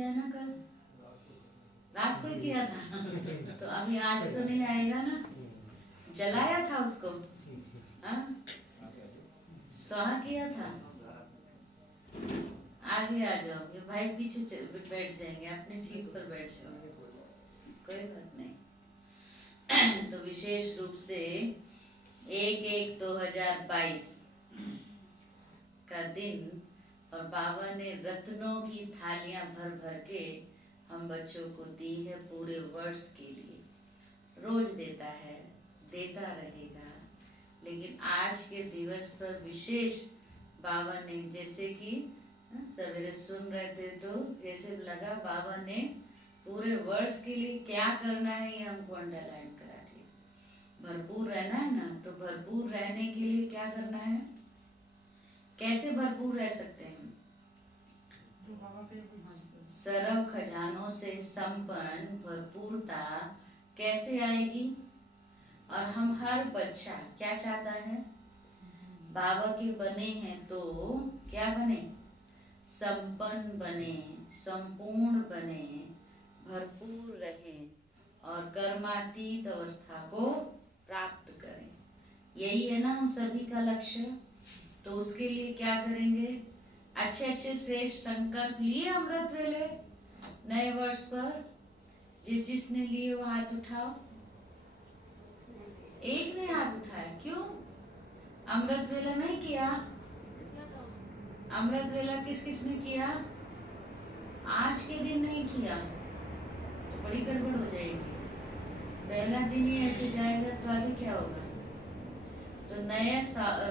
किया है ना, कल रात को ही किया था तो अभी आज तो नहीं आएगा ना, जलाया था उसको, हाँ स्वाहा किया था। आगे आ जाओ, ये भाई पीछे बैठ जाएंगे, अपनी सीट पर बैठ जाओ, कोई बात नहीं। तो विशेष रूप से 1/1/2022 का दिन, और बाबा ने रत्नों की थालियां भर भर के हम बच्चों को दी है पूरे वर्ष के लिए। रोज देता है, देता रहेगा, लेकिन आज के दिवस पर विशेष बाबा ने, जैसे कि सवेरे सुन रहे थे तो जैसे लगा बाबा ने पूरे वर्ष के लिए क्या करना है ये हमको अंडरलाइन करा दिया। भरपूर रहना है ना, तो भरपूर रहने के लिए क्या करना है, कैसे भरपूर रह सकते हैं? सर्व खजानों से संपन्न भरपूरता कैसे आएगी? और हम हर बच्चा क्या चाहता है, बाबा के बने हैं तो क्या बने, संपन्न बने, संपूर्ण बने, भरपूर रहें और कर्मातीत अवस्था को प्राप्त करें। यही है ना हम सभी का लक्ष्य। तो उसके लिए क्या करेंगे, अच्छे अच्छे श्रेष्ठ संकल्प लिए अमृत वेले नए वर्ष पर। जिसने लिए वो हाथ उठाओ। एक ने हाथ उठाया, क्यों? अमृत वेला नहीं किया? अमृत वेला किस किस ने किया? आज के दिन नहीं किया तो बड़ी गड़बड़ हो जाएगी। पहला दिन ही ऐसे जाएगा तो आगे क्या होगा? तो नए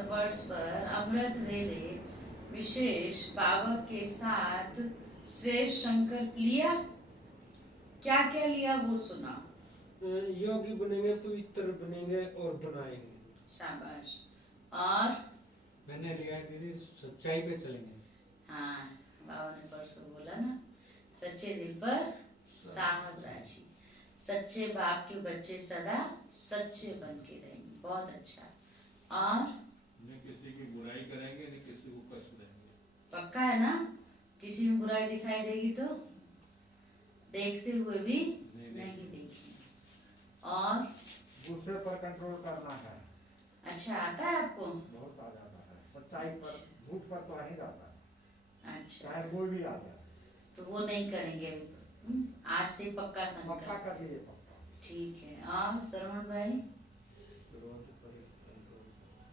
वर्ष पर अमृत वेले विशेष बाबा के साथ श्रेष्ठ संकल्प लिया। क्या क्या लिया वो सुना। योगी बनेंगे तो इतर बनेंगे और बनाएंगे। शाबाश। और मैंने लिया है दीदी, सच्चाई पे चलेंगे। हाँ, बाबा ने परसों बोला ना, सच्चे दिल पर साहब राजी। सच्चे बाप के बच्चे सदा सच्चे बन के रहेंगे। बहुत अच्छा। और न किसी की बुराई करेंगे, न किसी को कष्ट देंगे। पक्का है ना? किसी में बुराई दिखाई देगी तो देखते हुए भी नहीं देखेंगे। और गुस्से पर कंट्रोल करना है। अच्छा, आता है आपको? बहुत आ जाता है। सच्चाई पर, झूठ पर तो आ नहीं जाता। अच्छा, चाहे कोई भी आ जाए तो वो नहीं करेंगे। आज से पक्का पक्का संकल्प। कर लीजिए, पक्का। ठीक है। और श्रवण भाई,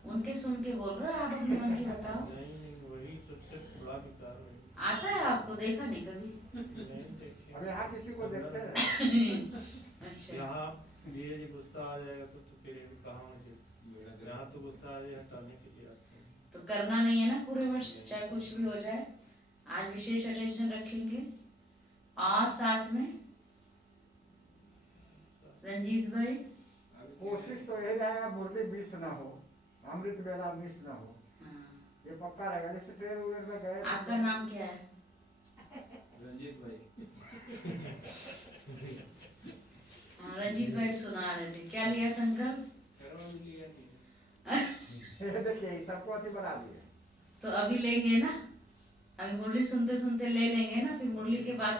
उनके सुन के बोल रहे हो, आप अपने मन की बताओ। नहीं, वही सबसे बड़ा विकार है। आता है आपको? देखा नहीं कभी? अब यहाँ किसी को देखते हैं। अच्छा, यहाँ धीरे धीरे गुस्सा आ जाएगा तो फिर कहाँ यहाँ तो गुस्सा आ जाए, हटाने के लिए आते हैं। तो करना नहीं है ना पूरे वर्ष, चाहे कुछ भी हो जाए। आज विशेष अटेंशन रखेंगे। और साथ में रंजीत भाई, कोशिश तो यही रहेगा मुरली मिस ना हो, अमृत वेला मिस ना हो। हाँ। ये पक्का रहेगा। जैसे ट्रेन वगैरह में गए, आपका नाम क्या है? रंजीत भाई। हाँ, रंजीत भाई सुना रहे थे, क्या लिया संकल्प? देखिए सबको अति बना दिए। तो अभी लेंगे ना, अभी मुरली सुनते सुनते ले लेंगे ना, फिर मुरली के बाद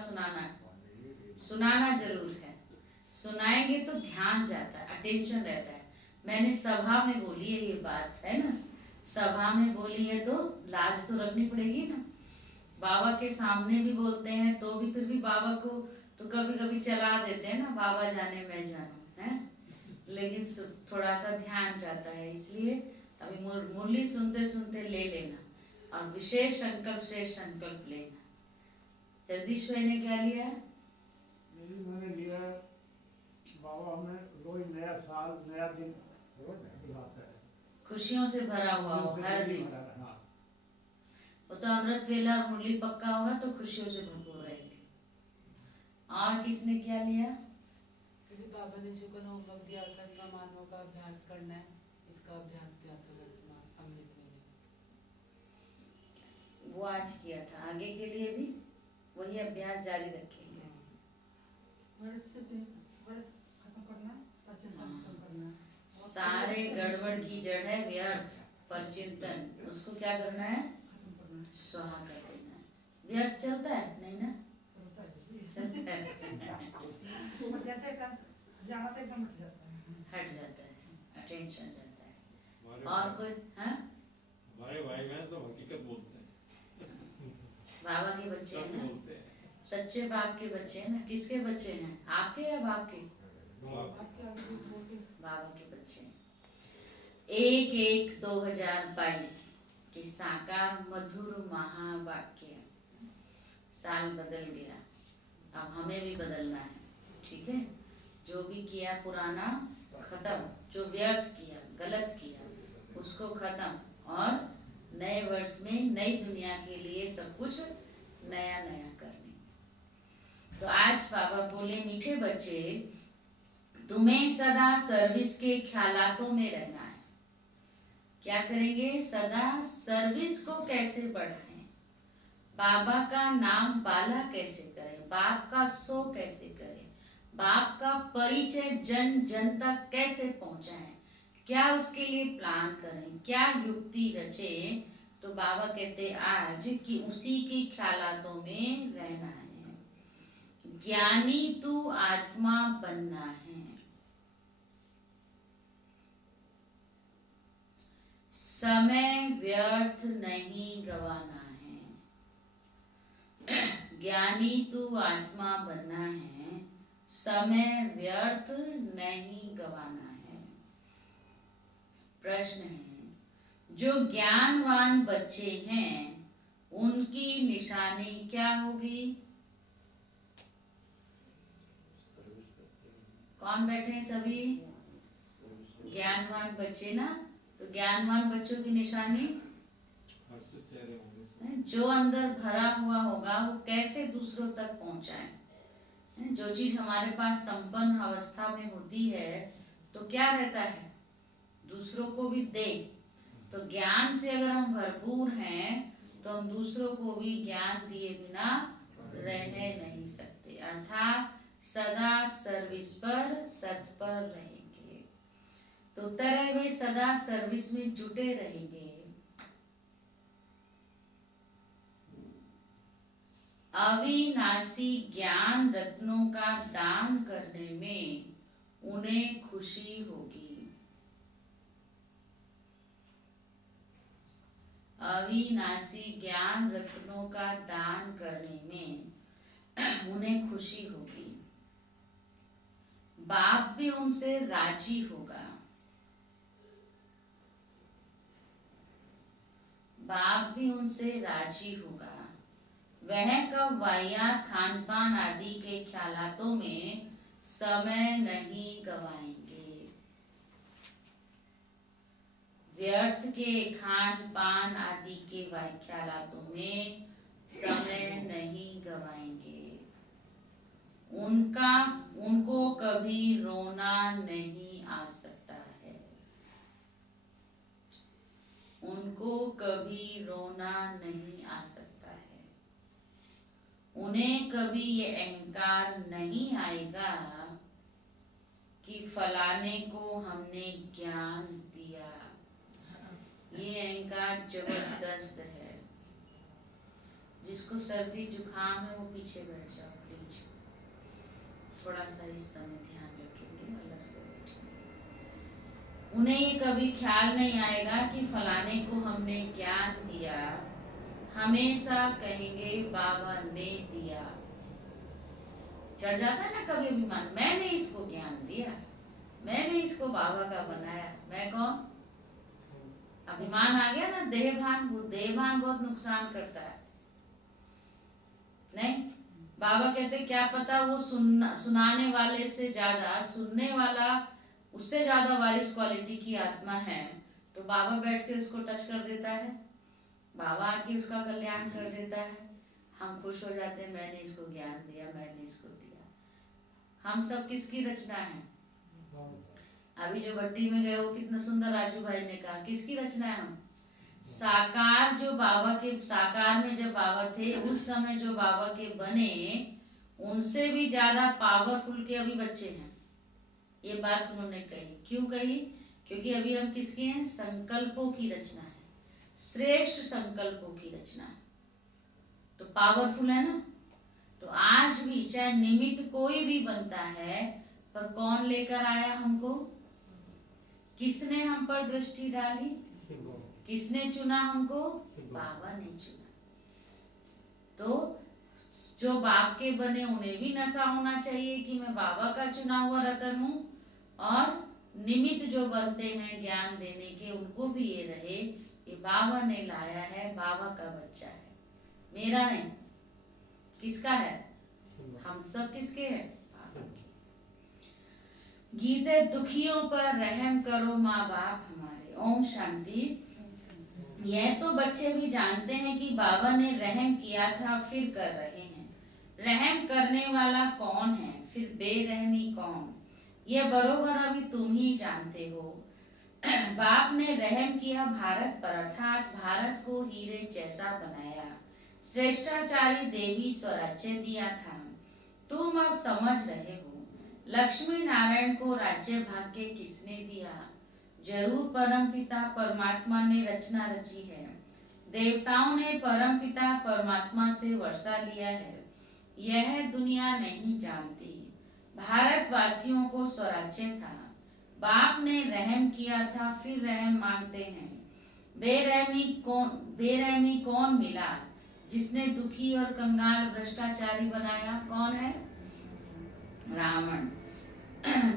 सुनाना जरूर है। सुनाएंगे तो ध्यान जाता है, अटेंशन रहता है। मैंने सभा में बोली है ये बात, है ना? सभा में बोली है तो लाज तो रखनी पड़ेगी ना। बाबा के सामने भी बोलते हैं तो भी फिर भी बाबा को तो कभी कभी चला देते हैं ना, बाबा जाने मैं जानू, है? लेकिन थोड़ा सा ध्यान जाता है, इसलिए अभी मुरली सुनते सुनते ले लेना और विशेष संकल्प से संकल्प लेना। जगदीश भाई ने क्या लिया? मैंने लिया बाबा, हमें रोज नया साल नया दिन रोज दिखाता है, खुशियों से भरा हुआ हो हर दिन। हाँ। वो तो अमृत वेला और मुरली पक्का होगा तो खुशियों से भरपूर रहेंगे। और किसने क्या लिया? क्योंकि बाबा ने जो कल होमवर्क दिया था, समानों का अभ्यास करना है, इसका अभ्यास किया था वर्तमान अमृत वेले। वो आज किया था, आगे के लिए भी वही अभ्यास जारी रखेंगे। सारे गड़बड़ की जड़ है व्यर्थ पर चिंतन, उसको क्या करना है? स्वाहा कर देना है। व्यर्थ चलता है नहीं ना? जाना तो एकदम हट जाता है। हट जाता है, अटेंशन जाता है। हमारे और कोई हाँ हमारे भाई बहन सब हकीकत बोलते हैं, बाबा के बच्चे हैं सब ना, बोलते हैं। सच्चे बाप के बच्चे हैं ना। किसके बच्चे हैं, आपके या बाप के? आपके आगे भी बोलते हैं। बाबा के बच्चे हैं। 1/1/2022 की साकार मधुर महावाक्य। साल बदल गया, अब हमें भी बदलना है, ठीक है। जो भी किया पुराना खत्म, जो व्यर्थ किया, गलत किया, उसको खत्म, और नए वर्ष में नई दुनिया के लिए सब कुछ नया नया करने। तो आज बाबा बोले, मीठे बच्चे, तुम्हें सदा सर्विस के ख्यालातों में रहना है। क्या करेंगे? सदा सर्विस को कैसे बढ़ाएं, बाबा का नाम बाला कैसे करें, बाप का सो कैसे करें, बाप का परिचय जन जन तक कैसे पहुंचाएं, क्या उसके लिए प्लान करें, क्या युक्ति रचें। तो बाबा कहते आज कि उसी के ख्यालातों में रहना है। ज्ञानी तू आत्मा बनना है, समय व्यर्थ नहीं गवाना है। ज्ञानी तू आत्मा बनना है, समय व्यर्थ नहीं गवाना है। प्रश्न है, जो ज्ञानवान बच्चे हैं उनकी निशानी क्या होगी? कौन बैठे हैं? सभी ज्ञानवान बच्चे ना। तो ज्ञानवान बच्चों की निशानी, जो अंदर भरा हुआ होगा वो कैसे दूसरों तक पहुंचाए। जो चीज हमारे पास संपन्न अवस्था में होती है तो क्या रहता है, दूसरों को भी दे। तो ज्ञान से अगर हम भरपूर हैं तो हम दूसरों को भी ज्ञान दिए बिना रह नहीं सकते, अर्थात सदा सर्विस पर तत्पर रहेंगे। तो तरह वे सदा सर्विस में जुटे रहेंगे। अविनाशी ज्ञान रत्नों का दान करने में उन्हें खुशी होगी। अविनाशी ज्ञान रत्नों का दान करने में उन्हें खुशी होगी। बाप भी उनसे राजी होगा। बाप भी उनसे राजी होगा। वह कब वाहियात खान पान आदि के ख्यालातों में समय नहीं गवाएंगे। व्यर्थ के खान पान आदि के ख्यालातों में समय नहीं गवाएंगे। उनको कभी रोना नहीं आ सकता है। उनको कभी रोना नहीं आ सकता है। उन्हें कभी ये अहंकार नहीं आएगा कि फलाने को हमने ज्ञान दिया। ये अहंकार जबरदस्त है। जिसको सर्दी जुकाम है वो पीछे बैठ जाओ प्लीज। थोड़ा सा इस समय ध्यान रखेंगे, अलग से बैठेंगे। उन्हें ये कभी ख्याल नहीं आएगा कि फलाने को हमने ज्ञान दिया। हमेशा कहेंगे बाबा ने दिया। चढ़ जाता है ना कभी अभिमान, मैंने इसको ज्ञान दिया, मैंने इसको बाबा का बनाया। मैं कौन? अभिमान आ गया ना, देहभान। वो देहभान बहुत नुकसान करता है। नहीं, बाबा कहते क्या पता वो सुनाने वाले से ज्यादा, सुनने वाला उससे ज्यादा वारिस क्वालिटी की आत्मा है। तो बाबा बैठ के उसको टच कर देता है, बाबा आके उसका कल्याण कर देता है। हम खुश हो जाते हैं, मैंने इसको ज्ञान दिया, मैंने इसको दिया। हम सब किसकी रचना है? अभी जो भट्टी में गए वो कितना सुंदर राजू भाई ने कहा, किसकी रचना है हम? साकार जो बाबा के, साकार में जब बाबा थे उस समय जो बाबा के बने, उनसे भी ज्यादा पावरफुल के अभी बच्चे हैं। ये बात उन्होंने कही। क्यों कही? क्योंकि अभी हम किसके हैं? संकल्पों की रचना है, श्रेष्ठ संकल्पों की रचना है। तो पावरफुल है ना। तो आज भी चाहे निमित्त कोई भी बनता है, पर कौन लेकर आया हमको? किसने हम पर दृष्टि डाली? किसने चुना हमको? बाबा ने चुना। तो जो बाप के बने उन्हें भी नशा होना चाहिए कि मैं बाबा का चुना हुआ रतन हूँ, और निमित्त जो बनते हैं ज्ञान देने के उनको भी ये रहे कि बाबा ने लाया है, बाबा का बच्चा है, मेरा नहीं। किसका है? हम सब किसके हैं? बाबा के। गीत है, दुखियों पर रहम करो माँ बाप हमारे। ओम शांति। यह तो बच्चे भी जानते हैं कि बाबा ने रहम किया था, फिर कर रहे हैं। रहम करने वाला कौन है, फिर बेरहमी कौन, ये बरोबर अभी तुम ही जानते हो। बाप ने रहम किया भारत पर, अर्थात भारत को हीरे जैसा बनाया, श्रेष्ठाचारी देवी स्वराज्य दिया था। तुम अब समझ रहे हो, लक्ष्मी नारायण को राज्य भाग्य किसने दिया? जरूर परमपिता परमात्मा ने रचना रची है। देवताओं ने परमपिता परमात्मा से वर्षा लिया है, यह दुनिया नहीं जानती। भारतवासियों को स्वराज्य था, बाप ने रहम किया था, फिर रहम मांगते हैं। बेरहमी कौन मिला जिसने दुखी और कंगाल भ्रष्टाचारी बनाया? कौन है? रावण।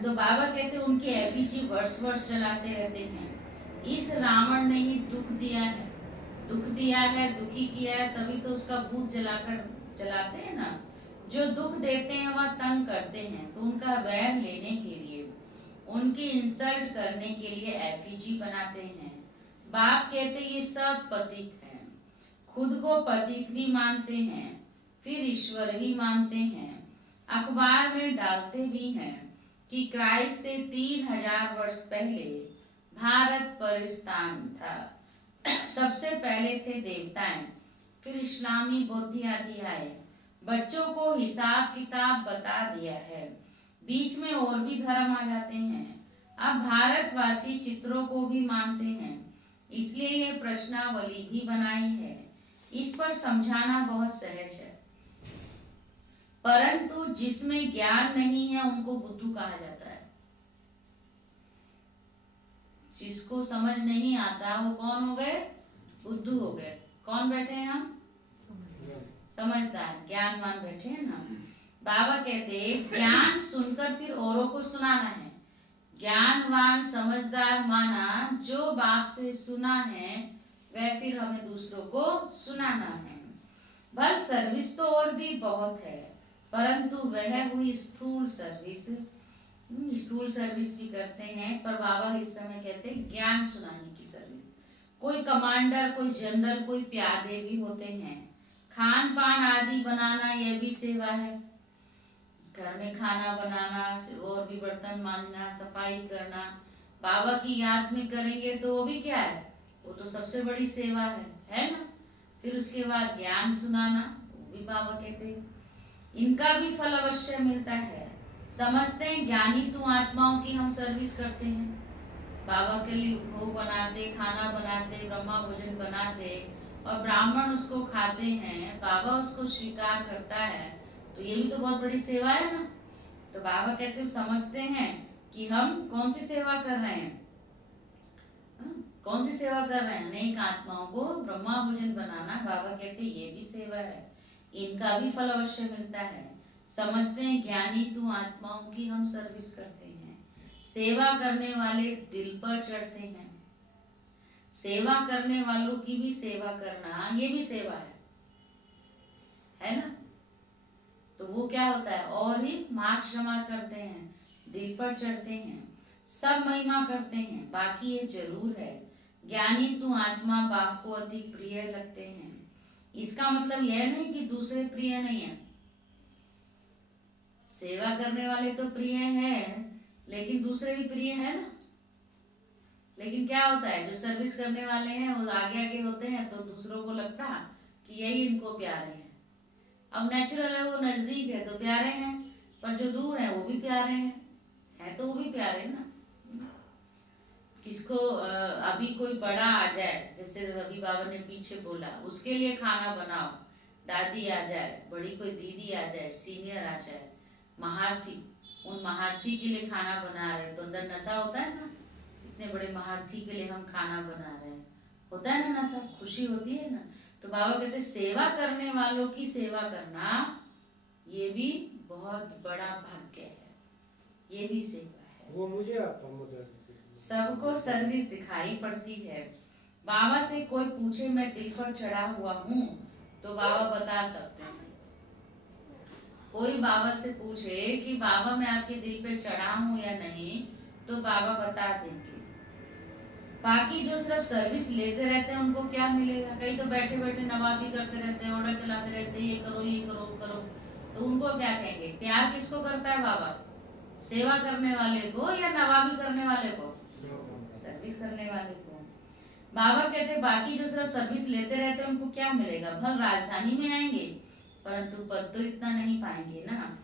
तो बाबा कहते उनके एफिजी वर्ष वर्ष चलाते रहते हैं। इस रावण ने ही दुख दिया है, दुखी किया है, तभी तो उसका भूत जलाकर जलाते हैं ना। जो दुख देते हैं वह तंग करते हैं, तो उनका वैर लेने के लिए, उनकी इंसल्ट करने के लिए एफिजी बनाते हैं। बाप कहते ये सब पतित हैं, खुद को पतित भी मानते हैं, फिर ईश्वर भी मानते हैं। अखबार में डालते भी हैं कि क्राइस्ट से 3000 वर्ष पहले भारत परिस्तान था। सबसे पहले थे देवताएं, फिर इस्लामी बौद्ध आदि आए। बच्चों को हिसाब किताब बता दिया है, बीच में और भी धर्म आ जाते हैं। अब भारतवासी चित्रों को भी मानते हैं, इसलिए ये प्रश्नावली भी बनाई है। इस पर समझाना बहुत सहज है, परंतु जिसमें ज्ञान नहीं है उनको बुद्धू कहा जाता है। जिसको समझ नहीं आता वो कौन हो गए? बुद्धू हो गए। कौन बैठे हैं हम? समझदार ज्ञानवान बैठे हैं ना। बाबा कहते ज्ञान सुनकर फिर औरों को सुनाना है। ज्ञानवान समझदार माना, जो बाप से सुना है वह फिर हमें दूसरों को सुनाना है। भल सर्विस तो और भी बहुत है, परंतु वह हुई स्थूल सर्विस। स्थूल सर्विस भी करते हैं, पर बाबा इस समय कहते हैं ज्ञान सुनाने की सर्विस। कोई कमांडर, कोई जनरल, कोई प्यादे भी होते हैं। खान पान आदि बनाना यह भी सेवा है। घर में खाना बनाना और भी बर्तन मांजना, सफाई करना, बाबा की याद में करेंगे तो वो भी क्या है? वो तो सबसे बड़ी सेवा है ना। फिर उसके बाद ज्ञान सुनाना, वो भी बाबा कहते हैं इनका भी फल अवश्य मिलता है। समझते हैं ज्ञानी तू आत्माओं की हम सर्विस करते हैं, बाबा के लिए भोग बनाते, खाना बनाते, ब्रह्मा भोजन बनाते और ब्राह्मण उसको खाते हैं, बाबा उसको स्वीकार करता है, तो ये भी तो बहुत बड़ी सेवा है ना। तो बाबा कहते समझते हैं कि हम कौन सी सेवा कर रहे हैं, कौन सी सेवा कर रहे हैं? अनेक आत्माओं को ब्रह्मा भोजन बनाना। बाबा कहते ये भी सेवा है, इनका भी फल अवश्य मिलता है। समझते हैं ज्ञानी तू आत्माओं की हम सर्विस करते हैं। सेवा करने वाले दिल पर चढ़ते हैं। सेवा करने वालों की भी सेवा करना ये भी सेवा है ना। तो वो क्या होता है, और ही मार्ग जमा करते हैं, दिल पर चढ़ते हैं, सब महिमा करते हैं। बाकी ये जरूर है ज्ञानी तू आत्मा बाप को अति प्रिय लगते हैं। इसका मतलब यह नहीं कि दूसरे प्रिय नहीं है। सेवा करने वाले तो प्रिय हैं, लेकिन दूसरे भी प्रिय है ना। लेकिन क्या होता है, जो सर्विस करने वाले हैं वो आगे आगे होते हैं, तो दूसरों को लगता कि यही इनको प्यारे हैं। अब नेचुरल है, वो नजदीक है तो प्यारे हैं, पर जो दूर है वो भी प्यारे हैं, तो वो भी प्यारे ना। किसको अभी कोई बड़ा आ जाए, जैसे अभी बाबा ने पीछे बोला, उसके लिए खाना बनाओ, दादी आ जाए, बड़ी कोई दीदी आ जाए, सीनियर आ जाए, महारथी, उन महारथी के लिए खाना बना रहे हैं, तो अंदर नशा होता है ना, इतने बड़े महारथी के लिए हम खाना बना रहे हैं, होता है ना नशा, खुशी होती है ना। तो बाबा कहते हैं सेवा करने वालों की सेवा करना ये भी बहुत बड़ा भाग्य है, ये भी सेवा है। वो मुझे आता मदद। सबको सर्विस दिखाई पड़ती है। बाबा से कोई पूछे मैं दिल पर चढ़ा हुआ हूँ तो बाबा बता सकते हैं। कोई बाबा से पूछे कि बाबा मैं आपके दिल पे चढ़ा हूँ या नहीं, तो बाबा बता देंगे। बाकी जो सिर्फ सर्विस लेते रहते हैं उनको क्या मिलेगा? कई तो बैठे बैठे नवाबी करते रहते हैं, ऑर्डर चलाते रहते हैं, ये करो ये करो करो, तो उनको क्या कहेंगे? प्यार किसको करता है बाबा? सेवा करने वाले को या नवाबी करने वाले को? सर्विस करने वाले को। बाबा कहते बाकी जो सिर्फ सर्विस लेते रहते हैं उनको क्या मिलेगा? भल राजधानी में आएंगे परंतु पद तो इतना नहीं पाएंगे ना।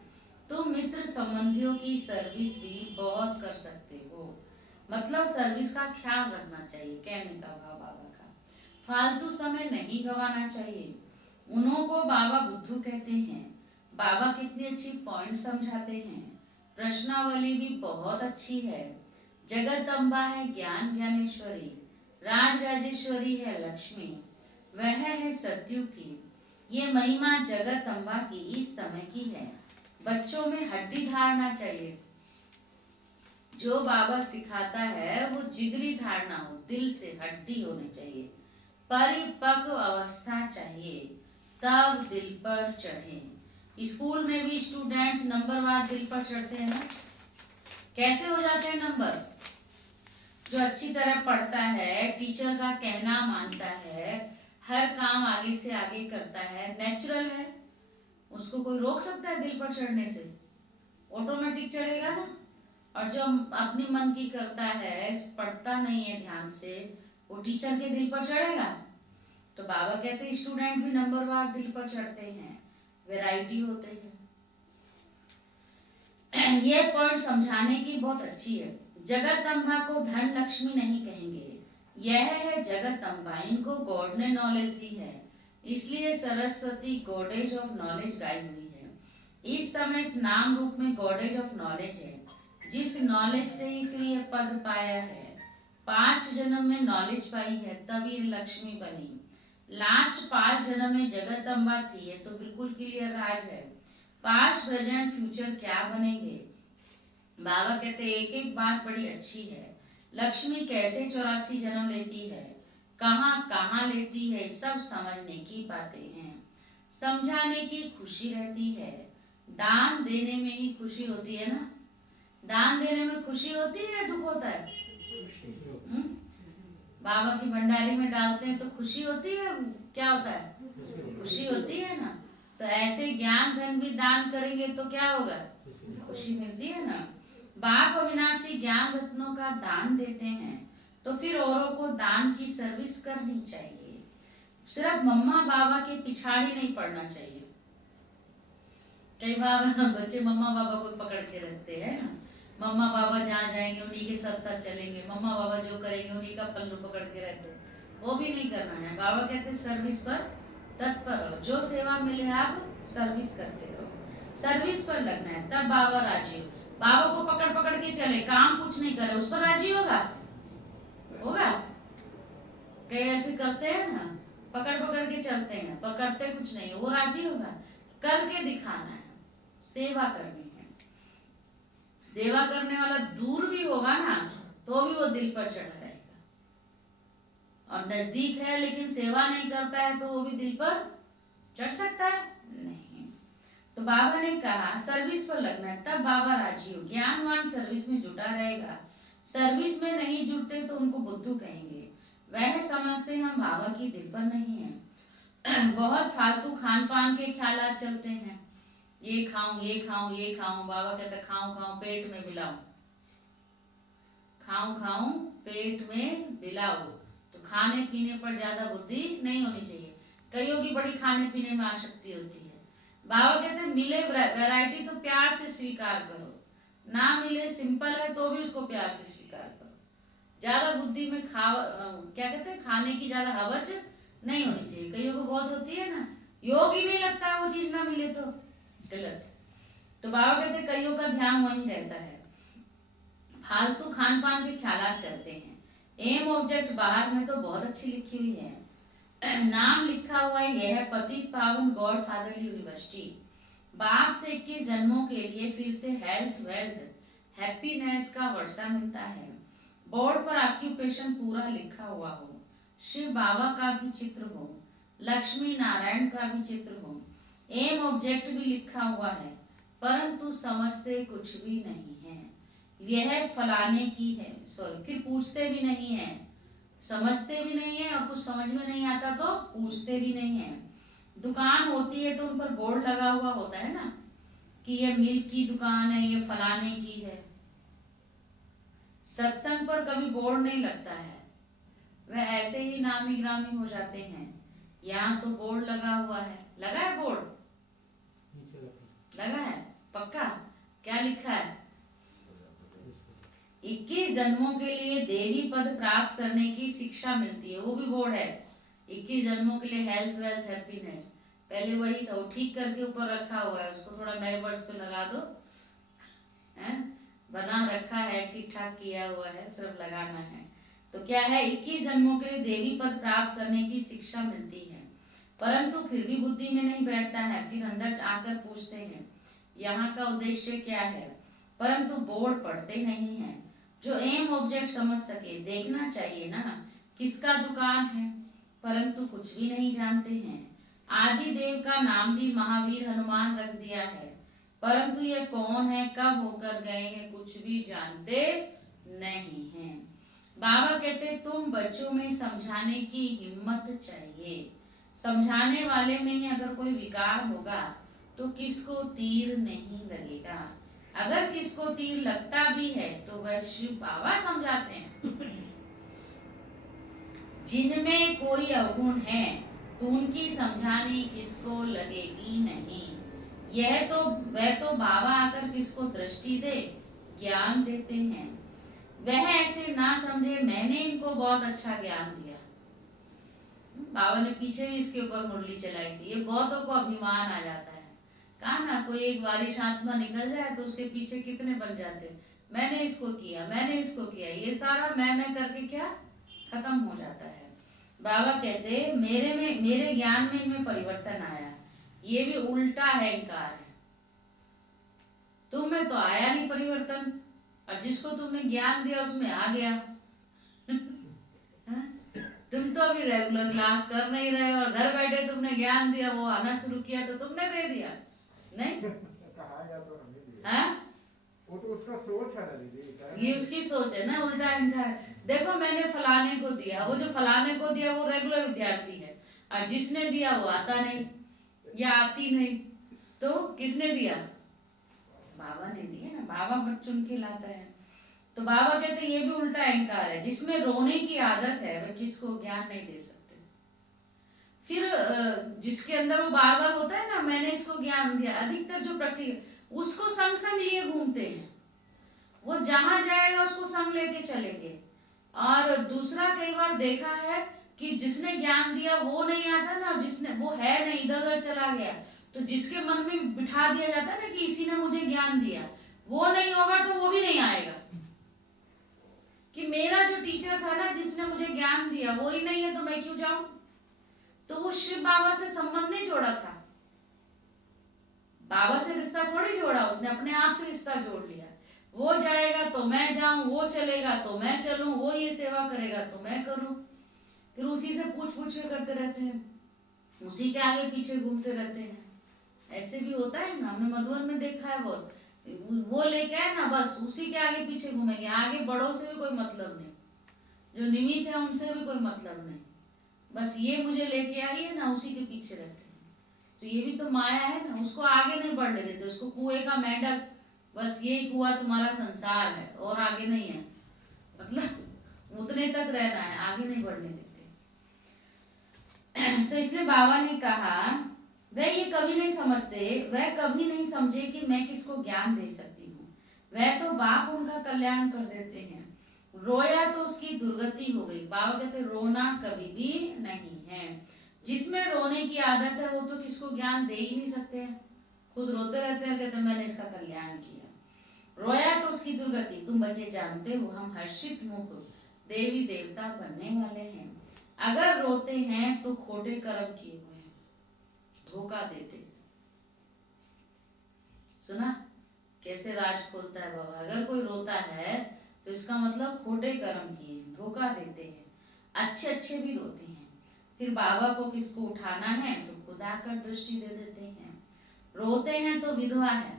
तो मित्र संबंधियों की सर्विस भी बहुत कर सकते हो, मतलब सर्विस का ख्याल रखना चाहिए, कहने का भाव बाबा का। फालतू समय नहीं गवाना चाहिए। उन्हों को बाबा बुद्धू कहते हैं। बाबा कितनी अच्छी पॉइंट समझाते हैं। प्रश्नावली भी बहुत अच्छी है। जगत अम्बा है ज्ञान ज्ञानेश्वरी, राज राजेश्वरी है लक्ष्मी, वह है सतयुग की। ये महिमा जगत अम्बा की इस समय की है। बच्चों में हड्डी धारना चाहिए। जो बाबा सिखाता है वो जिगरी धारणा हो, दिल से हड्डी होनी चाहिए। परिपक्व अवस्था चाहिए, तब दिल पर चढ़े। स्कूल में भी स्टूडेंट्स नंबरवार दिल पर चढ़ते हैं ना। कैसे हो जाते हैं नंबर? जो अच्छी तरह पढ़ता है, टीचर का कहना मानता है, हर काम आगे से आगे करता है, नेचुरल है, उसको कोई रोक सकता है दिल पर चढ़ने से? ऑटोमेटिक चढ़ेगा ना। और जो अपनी मन की करता है, पढ़ता नहीं है ध्यान से, वो टीचर के दिल पर चढ़ेगा? तो बाबा कहते हैं स्टूडेंट भी नंबरवार दिल पर चढ़ते हैं, वैरायटी होते हैं। ये पॉइंट समझाने की बहुत अच्छी है। जगत अम्बा को धन लक्ष्मी नहीं कहेंगे, यह है जगत अम्बा। इनको गॉड ने नॉलेज दी है, इसलिए सरस्वती गॉडेज ऑफ नॉलेज गाई हुई है। इस समय इस नाम रूप में गॉडेज ऑफ नॉलेज है, जिस नॉलेज से ही फिर ये पद पाया है। पास्ट जन्म में नॉलेज पाई है, तब ये लक्ष्मी बनी। लास्ट 5 जन्म में जगत अम्बा थी, ये तो बिल्कुल क्लियर राज है। पास्ट प्रेजेंट फ्यूचर क्या बनेंगे? बाबा कहते एक एक बात बड़ी अच्छी है। लक्ष्मी कैसे 84 जन्म लेती है, कहाँ कहाँ लेती है, सब समझने की बातें हैं। समझाने की खुशी रहती है। दान देने में ही खुशी होती है ना। दान देने में खुशी होती है या दुख होता है? बाबा की भंडारी में डालते हैं तो खुशी होती है, क्या होता है? खुशी होती है ना। तो ऐसे ज्ञान धन भी दान करेंगे तो क्या होगा? खुशी मिलती है ना। बाप अविनाशी ज्ञान रत्नों का दान देते हैं, तो फिर औरों को दान की सर्विस करनी चाहिए। सिर्फ मम्मा बाबा के पिछाड़ी नहीं पड़ना चाहिए। कई बार बच्चे मम्मा बाबा को पकड़ के रखते हैं ना, मम्मा बाबा जहाँ जाएंगे उन्हीं के साथ साथ चलेंगे, मम्मा बाबा जो करेंगे उन्हीं का पल्लू पकड़ के रहते हैं, वो भी नहीं करना है। बाबा कहते हैं सर्विस पर तत्पर रहो, जो सेवा मिले आप सर्विस करते रहो, सर्विस पर लगना है, तब बाबा राजी हो। बाबा को पकड़ पकड़ के चले, काम कुछ नहीं करे, उस पर राजी होगा? होगा? कई ऐसे करते हैं ना, पकड़ पकड़ के चलते हैं, पकड़ते कुछ नहीं, वो राजी होगा? करके दिखाना है, सेवा करनी है। सेवा करने वाला दूर भी होगा ना तो भी वो दिल पर चढ़ा रहेगा, और नजदीक है लेकिन सेवा नहीं करता है तो वो भी दिल पर चढ़ सकता है? नहीं। तो बाबा ने कहा सर्विस पर लगना है, तब बाबा राजी हो। ज्ञानवान सर्विस में जुटा रहेगा, सर्विस में नहीं जुटते तो उनको बुद्धू कहेंगे। वह समझते हम बाबा की दिल पर नहीं है। बहुत फालतू खान पान के ख्यालात चलते हैं, ये खाऊं ये खाऊं ये खाऊं। बाबा कहते खाऊं खाऊं पेट में बिलाओ, खाऊं खाऊं पेट में बिलाओ। तो खाने पीने पर ज्यादा बुद्धि नहीं होनी चाहिए। कईयों की बड़ी खाने पीने में आसक्ति होती है। बाबा कहते हैं मिले वैरायटी तो प्यार से स्वीकार करो, ना मिले सिंपल है तो भी उसको प्यार से स्वीकार करो। ज्यादा बुद्धि में क्या कहते हैं, खाने की ज्यादा हवस नहीं होनी चाहिए। कईयों को बहुत होती है ना, योग ही नहीं लगता वो चीज ना मिले तो, गलत। तो बाबा कहते कईयों का ध्यान वहीं रहता है, फालतू खान पान के ख्यालात चलते हैं। एम ऑब्जेक्ट बाहर में तो बहुत अच्छी लिखी हुई है, नाम लिखा हुआ है, यह है पतित पावन गॉड फादर यूनिवर्सिटी। बाप से 21 जन्मों के लिए फिर से हेल्थ वेल्थ हैप्पीनेस का वर्षा मिलता है। बोर्ड पर ऑक्यूपेशन पूरा लिखा हुआ हो, शिव बाबा का भी चित्र हो, लक्ष्मी नारायण का भी चित्र हो, एम ऑब्जेक्ट भी लिखा हुआ है, परंतु समझते कुछ भी नहीं है। यह फलाने की है, सॉरी, फिर पूछते भी नहीं है, समझते भी नहीं है, और कुछ समझ में नहीं आता तो पूछते भी नहीं है। दुकान होती है तो उन पर बोर्ड लगा हुआ होता है ना कि ये मिल्क की दुकान है, ये फलाने की है। सत्संग पर कभी बोर्ड नहीं लगता है, वह ऐसे ही नामी ग्रामी हो जाते हैं। यहाँ तो बोर्ड लगा हुआ है, लगा है बोर्ड, लगा है पक्का। क्या लिखा है? 21 जन्मों के लिए देवी पद प्राप्त करने की शिक्षा मिलती है, वो भी बोर्ड है। 21 जन्मों के लिए हेल्थ वेल्थ हैप्पीनेस, पहले वही था, वो ठीक करके ऊपर रखा हुआ है, उसको थोड़ा नए वर्ष पे लगा दो, है बना रखा है, ठीक ठाक किया हुआ है, सिर्फ लगाना है। तो क्या है, 21 जन्मों के लिए देवी पद प्राप्त करने की शिक्षा मिलती है, परंतु फिर भी बुद्धि में नहीं बैठता है। फिर अंदर आकर पूछते हैं यहाँ का उद्देश्य क्या है, परंतु बोर्ड पढ़ते नहीं है। जो एम ऑब्जेक्ट समझ सके, देखना चाहिए ना किसका दुकान है, परंतु कुछ भी नहीं जानते हैं। आदि देव का नाम भी महावीर हनुमान रख दिया है, परंतु ये कौन है, कब होकर गए हैं, कुछ भी जानते नहीं हैं। बाबा कहते तुम बच्चों में समझाने की हिम्मत चाहिए, समझाने वाले में ही अगर कोई विकार होगा तो किसको तीर नहीं लगेगा। अगर किसको तीर लगता भी है तो वह शिव बाबा समझाते हैं। जिनमें कोई अवगुण है तो उनकी समझानी किसको लगेगी नहीं। वह तो बाबा आकर किसको दृष्टि दे, ज्ञान देते हैं। वह ऐसे ना समझे मैंने इनको बहुत अच्छा ज्ञान दिया। बाबा ने पीछे भी इसके ऊपर मुरली चलाई थी। ये बहुतों को अभिमान आ जाता है, कहा ना कोई एक वारिश आत्मा निकल जाए तो उसके पीछे कितने बन जाते, मैंने इसको किया, मैंने इसको किया, ये सारा मैं करके क्या खत्म हो जाता है। बाबा कहते मेरे ज्ञान में इनमें परिवर्तन आया, ये भी उल्टा है, इनकार है। तुम में तो आया नहीं परिवर्तन, और जिसको तुमने ज्ञान दिया उसमें आ गया। तुम तो अभी रेगुलर क्लास कर नहीं रहे और घर बैठे तुमने ज्ञान दिया, वो आना शुरू किया तो तुमने दे दिया नहीं। कहा गया तो हमने दिया। हाँ? वो तो उसका सोच है ना दीदी, ये उसकी सोच है ना, उल्टा इनका है। देखो मैंने फलाने को दिया, वो जो फलाने को दिया वो रेगुलर विद्यार्थी है, और जिसने दिया वो आता नहीं या आती नहीं, तो किसने दिया? बाबा ने दिया ना, बाबा चुन के लाता है। तो बाबा कहते ये भी उल्टा अहंकार है। जिसमें रोने की आदत है वह किसको ज्ञान नहीं दे सकते। फिर जिसके अंदर वो बार बार होता है ना मैंने इसको ज्ञान दिया, अधिकतर जो प्रैक्टिकल उसको संग संग लिए घूमते हैं, वो जहां जाएगा उसको संग लेके चलेंगे। और दूसरा कई बार देखा है कि जिसने ज्ञान दिया वो नहीं आता ना, और जिसने वो है नहीं इधर उधर चला गया, तो जिसके मन में बिठा दिया जाता है ना कि इसी ने मुझे ज्ञान दिया, वो नहीं होगा तो वो भी नहीं आएगा। कि मेरा जो टीचर था ना जिसने मुझे ज्ञान दिया वो ही नहीं है तो मैं क्यों जाऊं। तो वो शिव बाबा से संबंध नहीं जोड़ा था, बाबा से रिश्ता थोड़ी जोड़ा, उसने अपने आप से रिश्ता जोड़ लिया। वो जाएगा तो मैं जाऊं, वो चलेगा तो मैं चलूं, वो ये सेवा करेगा तो मैं करूं। फिर उसी से पूछ के करते रहते हैं, उसी के आगे पीछे घूमते रहते हैं। ऐसे भी होता है ना, हमने मधुबन में देखा है बहुत। वो लेके आए ना बस उसी के आगे पीछे घूमेंगे, आगे बड़ों से भी कोई मतलब नहीं, जो निमित्त है उनसे भी कोई मतलब नहीं, बस ये मुझे लेके आई है ना उसी के पीछे रहते हैं। तो ये भी तो माया है ना, उसको आगे नहीं बढ़ने देते, उसको कुएं का मेंढक, बस यही कुआं तुम्हारा संसार है और आगे नहीं है, मतलब उतने तक रहना है, आगे नहीं बढ़ने देते। तो इसलिए बाबा ने कहा वह ये कभी नहीं समझते, वह कभी नहीं समझे कि मैं किसको ज्ञान दे सकती हूँ। वह तो बाप उनका कल्याण कर देते हैं, रोया तो उसकी दुर्गति हो गई। बाबा कहते रोना कभी भी नहीं है। जिसमें रोने की आदत है वो तो किसको ज्ञान दे ही नहीं सकते हैं, खुद रोते रहते हैं, कहते मैंने इसका कल्याण किया। रोया तो उसकी दुर्गति। तुम बच्चे जानते हो हम हर्षित मुख देवी देवता बनने वाले हैं। अगर रोते हैं तो खोटे कर्म किए हुए हैं, धोखा देते। सुना कैसे राज खोलता है बाबा। अगर कोई रोता है तो इसका मतलब खोटे कर्म किए, धोखा देते हैं। अच्छे अच्छे भी रोते हैं, फिर बाबा को किसको उठाना है तो खुद आकर दृष्टि दे देते हैं। रोते हैं तो विधवा है,